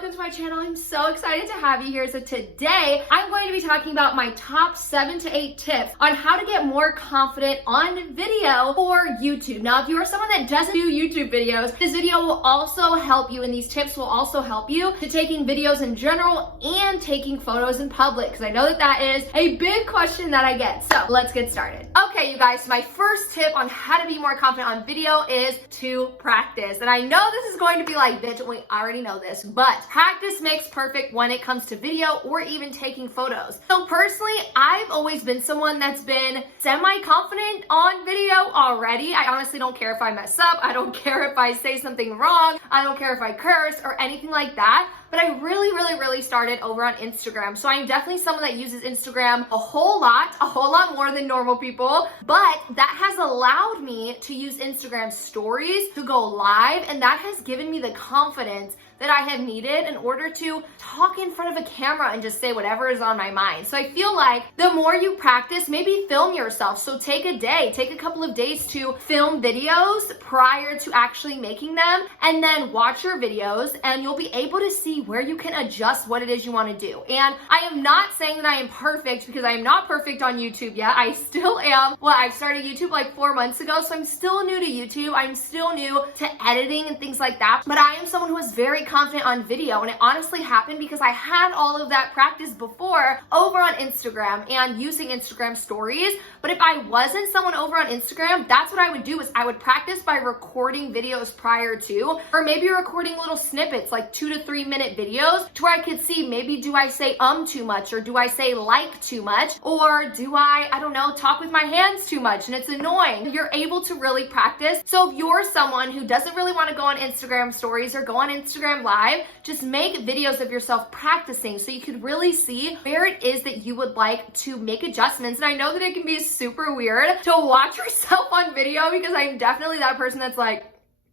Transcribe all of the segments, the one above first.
welcome to my channel. I'm so excited to have you here. So today I'm going to be talking about my top 7 to 8 tips on how to get more confident on video for YouTube. Now, if you are someone that doesn't do YouTube videos, this video will also help you, and these tips will also help you to taking videos in general and taking photos in public, because I know that that is a big question that I get. So let's get started. Okay, you guys, so my first tip on how to be more confident on video is to practice. And I know this is going to be like, bitch, we already know this, but practice makes perfect when it comes to video or even taking photos. So personally, I've always been someone that's been semi-confident on video already. I honestly don't care if I mess up. I don't care if I say something wrong. I don't care if I curse or anything like that. But I really started over on Instagram. So I'm definitely someone that uses Instagram a whole lot more than normal people. But that has allowed me to use Instagram stories to go live, and that has given me the confidence that I have needed in order to talk in front of a camera and just say whatever is on my mind. So I feel like the more you practice, maybe film yourself. So take a couple of days to film videos prior to actually making them, and then watch your videos, and you'll be able to see where you can adjust what it is you want to do. And I am not saying that I am perfect, because I am not perfect on YouTube yet. I still am. Well, I started YouTube like 4 months ago, so I'm still new to YouTube. I'm still new to editing and things like that. But I am someone who is very confident on video, and it honestly happened because I had all of that practice before over on Instagram and using Instagram stories. But if I wasn't someone over on Instagram, that's what I would do, is I would practice by recording videos prior to, or maybe recording little snippets, like 2 to 3 minute videos, to where I could see, maybe do I say too much, or do I say like too much, or do I don't know, talk with my hands too much and it's annoying. You're able to really practice. So if you're someone who doesn't really want to go on Instagram stories or go on Instagram live, just make videos of yourself practicing so you could really see where it is that you would like to make adjustments. And I know that it can be super weird to watch yourself on video, because I'm definitely that person that's like,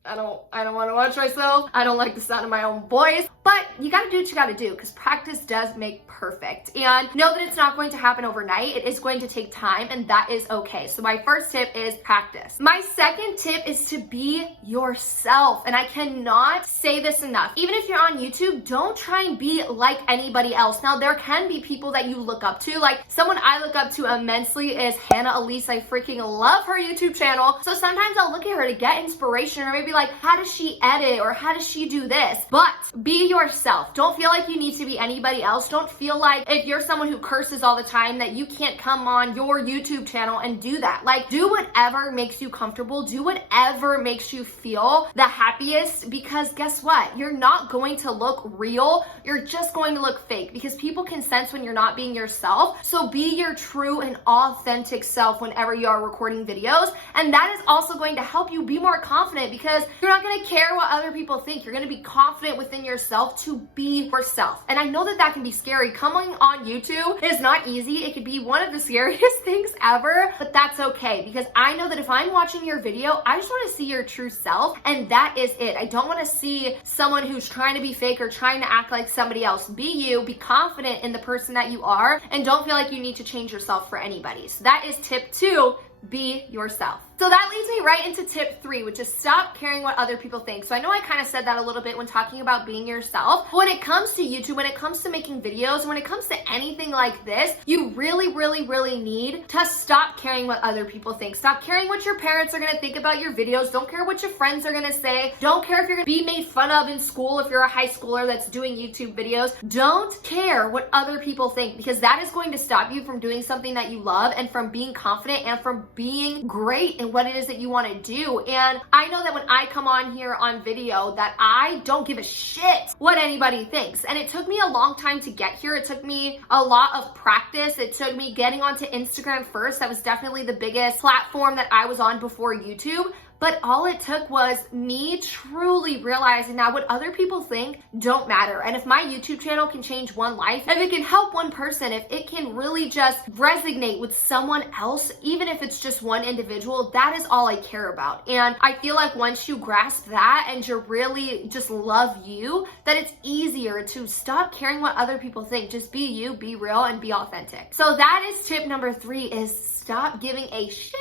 I don't want to watch myself. I don't like the sound of my own voice. But you gotta do what you gotta do, because practice does make perfect. And know that it's not going to happen overnight. It is going to take time, and that is okay. So my first tip is practice. My second tip is to be yourself. And I cannot say this enough. Even if you're on YouTube, don't try and be like anybody else. Now, there can be people that you look up to. Like, someone I look up to immensely is Hannah Elise. I freaking love her YouTube channel. So sometimes I'll look at her to get inspiration, or maybe like, how does she edit, or how does she do this? But be yourself. Don't feel like you need to be anybody else. Don't feel like if you're someone who curses all the time that you can't come on your YouTube channel and do that. Like, do whatever makes you comfortable. Do whatever makes you feel the happiest, because guess what? You're not going to look real. You're just going to look fake, because people can sense when you're not being yourself. So be your true and authentic self whenever you are recording videos. And that is also going to help you be more confident, because you're not going to care what other people think. You're going to be confident within yourself to be yourself. And I know that that can be scary. Coming on YouTube is not easy. It could be one of the scariest things ever, but that's okay, because I know that if I'm watching your video, I just want to see your true self, and that is it. I don't want to see someone who's trying to be fake or trying to act like somebody else. Be you, be confident in the person that you are, and don't feel like you need to change yourself for anybody. So that is tip 2. Be yourself. So that leads me right into tip 3, which is stop caring what other people think. So I know I kind of said that a little bit when talking about being yourself. When it comes to YouTube, when it comes to making videos, when it comes to anything like this, you really need to stop caring what other people think. Stop caring what your parents are going to think about your videos. Don't care what your friends are going to say. Don't care if you're going to be made fun of in school if you're a high schooler that's doing YouTube videos. Don't care what other people think, because that is going to stop you from doing something that you love, and from being confident, and from being great in what it is that you want to do. And I know that when I come on here on video, that I don't give a shit what anybody thinks. And it took me a long time to get here. It took me a lot of practice. It took me getting onto Instagram first. That was definitely the biggest platform that I was on before YouTube. But all it took was me truly realizing that what other people think don't matter. And if my YouTube channel can change one life, if it can help one person, if it can really just resonate with someone else, even if it's just one individual, that is all I care about. And I feel like once you grasp that and you really just love you, that it's easier to stop caring what other people think. Just be you, be real, and be authentic. So that is tip number 3, is stop giving a shit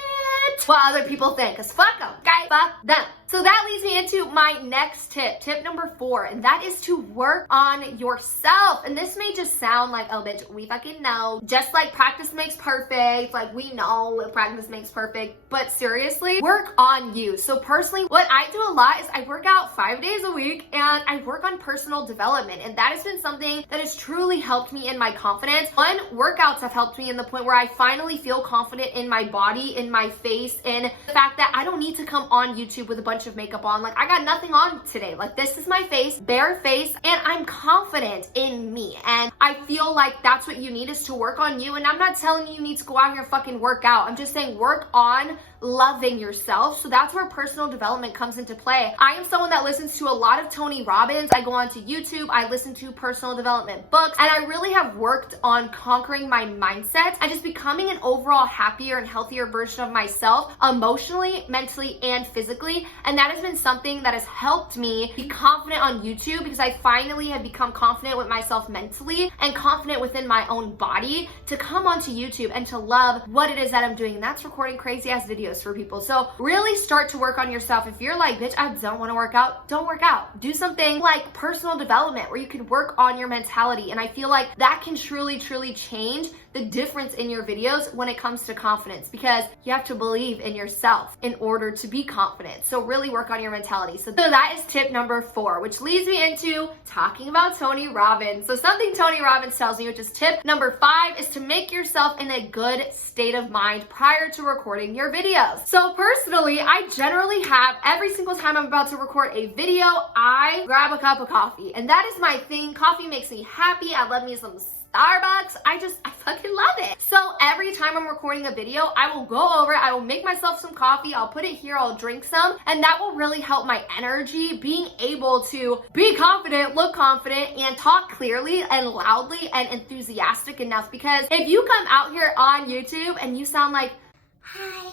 what other people think, because fuck them, guys, fuck them. So that leads me into my next tip, tip number 4, and that is to work on yourself. And this may just sound like, oh bitch, we fucking know. Just like practice makes perfect, like we know practice makes perfect, but seriously, work on you. So personally, what I do a lot is I work out 5 days a week and I work on personal development. And that has been something that has truly helped me in my confidence. One, workouts have helped me in the point where I finally feel confident in my body, in my face, in the fact that I don't need to come on YouTube with a bunch of makeup on. Like I got nothing on today. Like this is my face, bare face, and I'm confident in me. And I feel like that's what you need, is to work on you. And I'm not telling you need to go out here and fucking work out. I'm just saying work on loving yourself. So that's where personal development comes into play. I am someone that listens to a lot of Tony Robbins. I go onto YouTube, I listen to personal development books, and I really have worked on conquering my mindset and just becoming an overall happier and healthier version of myself, emotionally, mentally, and physically. And that has been something that has helped me be confident on YouTube, because I finally have become confident with myself mentally and confident within my own body to come onto YouTube and to love what it is that I'm doing. And that's recording crazy ass videos for people. So really start to work on yourself. If you're like, bitch, I don't want to work out, don't work out. Do something like personal development where you can work on your mentality. And I feel like that can truly change the difference in your videos when it comes to confidence, because you have to believe in yourself in order to be confident. So really work on your mentality. So that is tip number 4, which leads me into talking about Tony Robbins. So something Tony Robbins tells me, which is tip number 5, is to make yourself in a good state of mind prior to recording your videos. So personally, I generally have, every single time I'm about to record a video, I grab a cup of coffee. And that is my thing. Coffee makes me happy. I love me some Starbucks. I fucking love it. So every time I'm recording a video, I will go over, I will make myself some coffee, I'll put it here, I'll drink some, and that will really help my energy, being able to be confident, look confident, and talk clearly and loudly and enthusiastic enough. Because if you come out here on YouTube and you sound like, hi,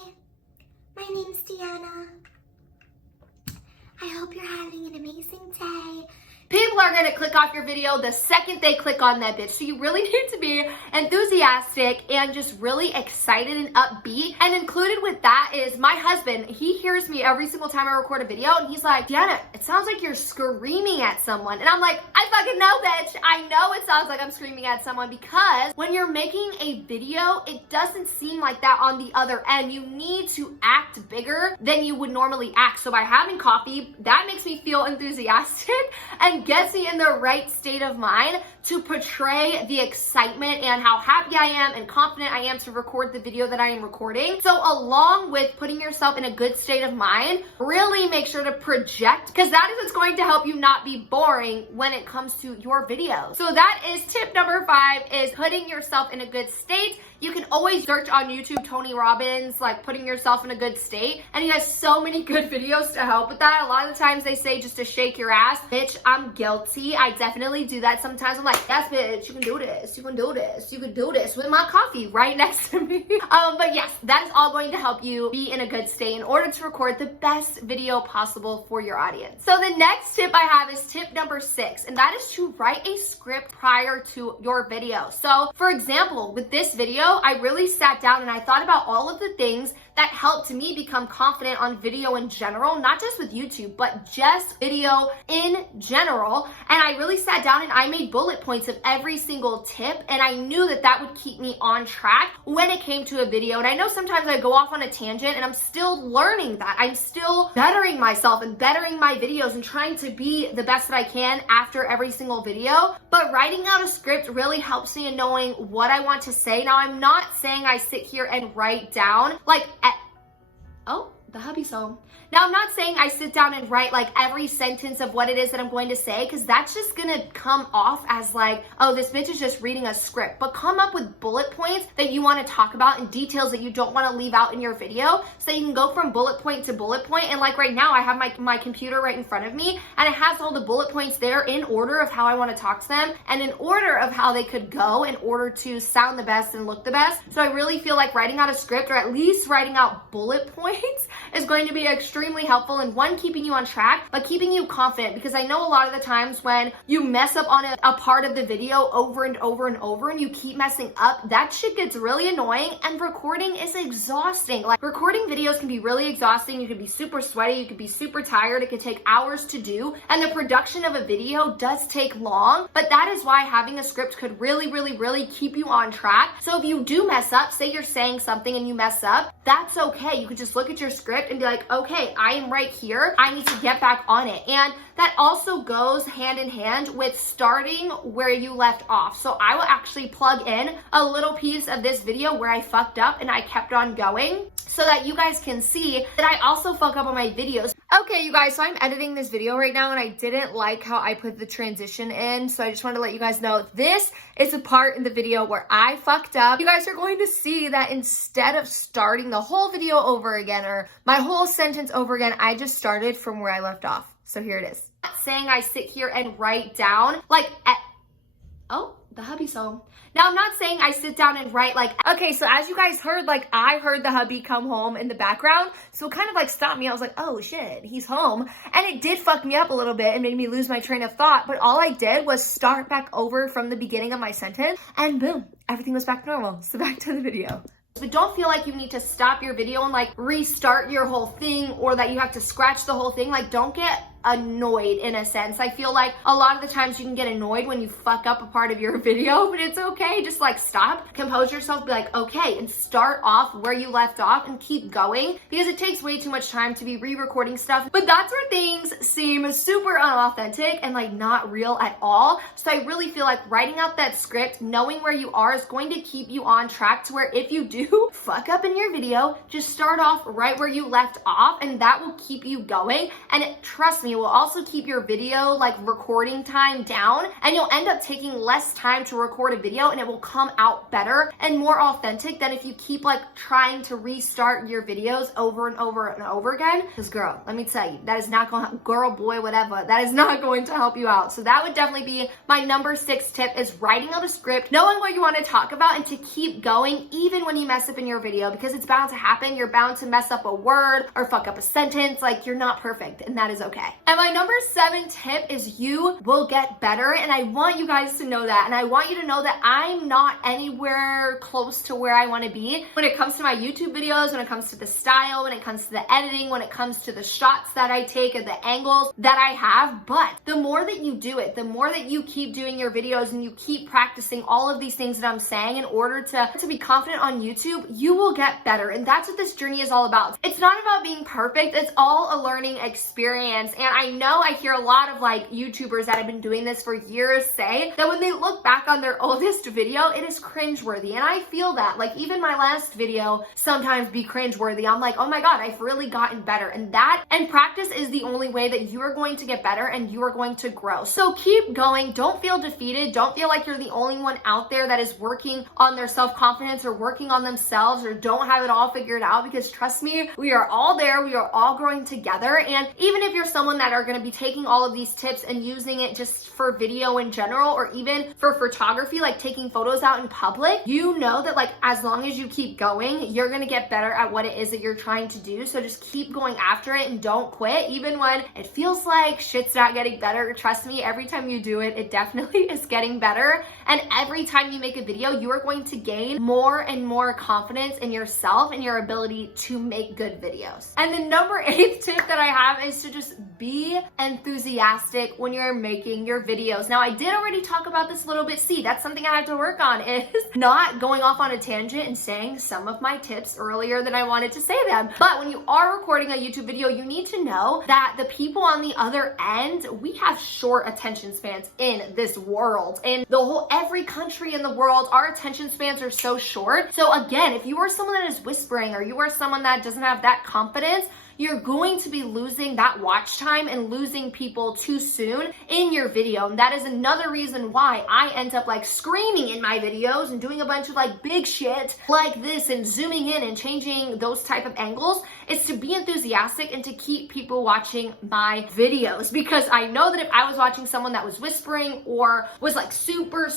my name's Deanna. I hope you're having an amazing day. People are going to click off your video the second they click on that bitch. So you really need to be enthusiastic and just really excited and upbeat. And included with that is my husband. He hears me every single time I record a video and he's like, Deanna, it sounds like you're screaming at someone. And I'm like, I fucking know, bitch. I know it sounds like I'm screaming at someone, because when you're making a video, it doesn't seem like that on the other end. You need to act bigger than you would normally act. So by having coffee, that makes me feel enthusiastic and gets me in the right state of mind to portray the excitement and how happy I am and confident I am to record the video that I am recording. So along with putting yourself in a good state of mind, really make sure to project, because that is what's going to help you not be boring when it comes to your videos. So that is tip number 5, is putting yourself in a good state. You can always search on YouTube Tony Robbins, like putting yourself in a good state, and he has so many good videos to help with that. A lot of the times they say just to shake your ass. Bitch, I'm guilty. I definitely do that sometimes. I'm like, yes, bitch, you can do this. You can do this. You can do this with my coffee right next to me. But yes, that is all going to help you be in a good state in order to record the best video possible for your audience. So the next tip I have is tip number 6, and that is to write a script prior to your video. So for example, with this video, I really sat down and I thought about all of the things that helped me become confident on video in general, not just with YouTube, but just video in general. And I really sat down and I made bullet points of every single tip, and I knew that that would keep me on track when it came to a video. And I know sometimes I go off on a tangent, and I'm still learning that. I'm still bettering myself and bettering my videos and trying to be the best that I can after every single video. But writing out a script really helps me in knowing what I want to say. Now, I'm not saying I sit here and write down like the hubby's home. Now, I'm not saying I sit down and write like every sentence of what it is that I'm going to say, because that's just gonna come off as like, oh, this bitch is just reading a script. But come up with bullet points that you want to talk about and details that you don't want to leave out in your video, so you can go from bullet point to bullet point. And like right now, I have my computer right in front of me, and it has all the bullet points there in order of how I want to talk to them and in order of how they could go in order to sound the best and look the best. So I really feel like writing out a script, or at least writing out bullet points, is going to be extremely helpful in one, keeping you on track, but keeping you confident, because I know a lot of the times when you mess up on a part of the video over and over and over and you keep messing up, that shit gets really annoying, and recording is exhausting. Like, recording videos can be really exhausting. You can be super sweaty, you could be super tired, it could take hours to do, and the production of a video does take long, but that is why having a script could really keep you on track. So if you do mess up, say you're saying something and you mess up, that's okay. You could just look at your script and be like, okay, I am right here, I need to get back on it. And that also goes hand in hand with starting where you left off. So I will actually plug in a little piece of this video where I fucked up and I kept on going, so that you guys can see that I also fuck up on my videos. Okay, you guys, so I'm editing this video right now and I didn't like how I put the transition in. So I just wanted to let you guys know this is a part in the video where I fucked up. You guys are going to see that instead of starting the whole video over again or my whole sentence over again, I just started from where I left off. So here it is. I'm not saying I sit here and write down like, oh, the hubby's home. Now, I'm not saying I sit down and write like, okay, so as you guys heard, like I heard the hubby come home in the background. So it kind of like stopped me. I was like, oh shit, he's home. And it did fuck me up a little bit and made me lose my train of thought. But all I did was start back over from the beginning of my sentence and boom, everything was back normal. So back to the video. But don't feel like you need to stop your video and like restart your whole thing, or that you have to scratch the whole thing. Like, don't get annoyed in a sense. I feel like a lot of the times you can get annoyed when you fuck up a part of your video, but it's okay. Just like stop, compose yourself, be like, okay, and start off where you left off and keep going, because it takes way too much time to be re-recording stuff. But that's where things seem super unauthentic and like not real at all. So I really feel like writing out that script, knowing where you are, is going to keep you on track to where if you do fuck up in your video, just start off right where you left off, and that will keep you going. And trust me, it will also keep your video like recording time down, and you'll end up taking less time to record a video, and it will come out better and more authentic than if you keep like trying to restart your videos over and over and over again. Because girl, let me tell you, that is not going to, girl, boy, whatever, that is not going to help you out. So that would definitely be my number 6 tip, is writing out a script, knowing what you want to talk about, and to keep going even when you mess up in your video, because it's bound to happen. You're bound to mess up a word or fuck up a sentence. Like, you're not perfect, and that is okay. And my number 7 tip is you will get better, and I want you guys to know that, and I want you to know that I'm not anywhere close to where I want to be when it comes to my YouTube videos, when it comes to the style, when it comes to the editing, when it comes to the shots that I take and the angles that I have. But the more that you do it, the more that you keep doing your videos and you keep practicing all of these things that I'm saying in order to be confident on YouTube, you will get better. And that's what this journey is all about. It's not about being perfect. It's all a learning experience. And I know I hear a lot of like YouTubers that have been doing this for years say that when they look back on their oldest video, it is cringeworthy. And I feel that, like, even my last video sometimes be cringeworthy. I'm like, oh my God, I've really gotten better. And practice is the only way that you are going to get better and you are going to grow. So keep going. Don't feel defeated. Don't feel like you're the only one out there that is working on their self-confidence or working on themselves or don't have it all figured out, because trust me, we are all there. We are all growing together. And even if you're someone that are going to be taking all of these tips and using it just for video in general, or even for photography, like taking photos out in public, you know that like as long as you keep going, you're going to get better at what it is that you're trying to do. So just keep going after it and don't quit, even when it feels like shit's not getting better. Trust me, every time you do it, it definitely is getting better. And every time you make a video, you are going to gain more and more confidence in yourself and your ability to make good videos. And the number 8 tip that I have is to just be enthusiastic when you're making your videos. Now, I did already talk about this a little bit. See, that's something I have to work on, is not going off on a tangent and saying some of my tips earlier than I wanted to say them. But when you are recording a YouTube video, you need to know that the people on the other end, we have short attention spans in this world. In every country in the world, our attention spans are so short. So again, if you are someone that is whispering, or you are someone that doesn't have that confidence, you're going to be losing that watch time and losing people too soon in your video. And that is another reason why I end up like screaming in my videos and doing a bunch of like big shit like this and zooming in and changing those type of angles, is to be enthusiastic and to keep people watching my videos. Because I know that if I was watching someone that was whispering or was like super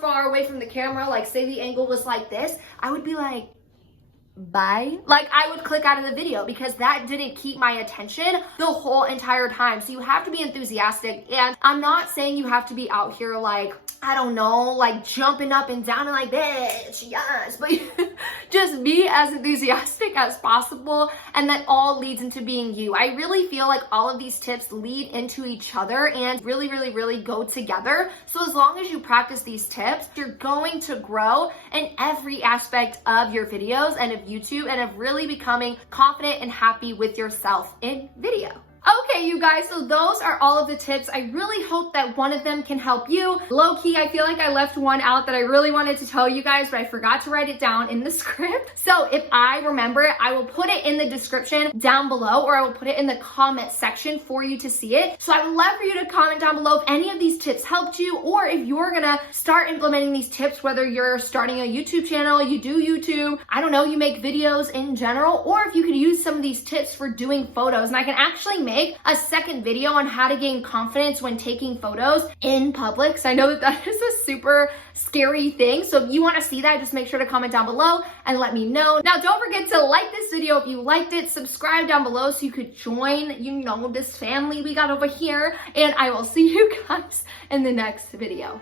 far away from the camera, like say the angle was like this, I would be like, bye. Like, I would click out of the video because that didn't keep my attention the whole entire time. So you have to be enthusiastic. And I'm not saying you have to be out here like, I don't know, like jumping up and down and like, bitch, yes. But just be as enthusiastic as possible. And that all leads into being you. I really feel like all of these tips lead into each other and really, really, really go together. So as long as you practice these tips, you're going to grow in every aspect of your videos and of YouTube and of really becoming confident and happy with yourself in video. Okay, you guys, so those are all of the tips. I really hope that one of them can help you. Low-key, I feel like I left one out that I really wanted to tell you guys, but I forgot to write it down in the script. So if I remember it, I will put it in the description down below, or I will put it in the comment section for you to see it. So I would love for you to comment down below if any of these tips helped you, or if you're gonna start implementing these tips, whether you're starting a YouTube channel, you do YouTube, I don't know, you make videos in general, or if you could use some of these tips for doing photos. And I can actually make a second video on how to gain confidence when taking photos in public. So I know that is a super scary thing. So if you want to see that, just make sure to comment down below and let me know. Now, don't forget to like this video if you liked it, subscribe down below so you could join, you know, this family we got over here. And I will see you guys in the next video.